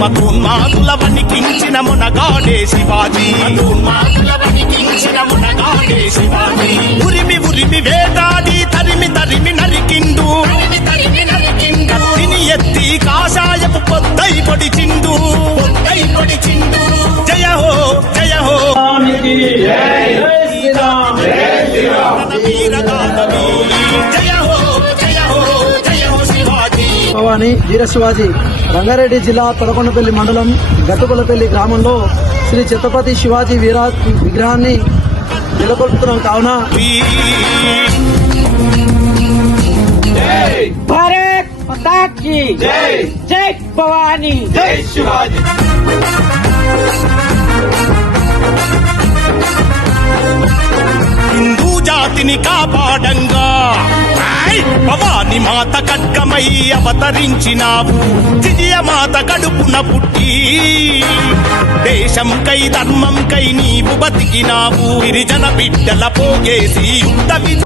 మతోన్మాదుల వణికించిన మునగాడే శివాజీ ఉరిమి ఉరిమి వేటాడి తరిమి తరిమి నరికిండు కత్తిని ఎత్తి కాషాయపు పొద్దై పొడిచిండు జయ హో జయ హో జయ హో జయ హో జయ హో శివాజీ. భవాని వీర శివాజీ రంగారెడ్డి జిల్లా తొలకొండపల్లి మండలం గట్టుకొలపల్లి గ్రామంలో శ్రీ ఛత్రపతి శివాజీ విగ్రహాన్ని నెలకొల్పుతున్నాం కావున భారత్ మాతా కీ జై, జై భవానీ, జై శివాజీ. హిందూ జాతిని కాపాడంగా భవాని మాత ఖడ్గమై అవతరించినావు. విజయమాత కడుపున పుట్టి దేశంకై ధర్మంకై నీవు బతికినావు. గిరిజన బిడ్డల పోగేసి యుద్ధ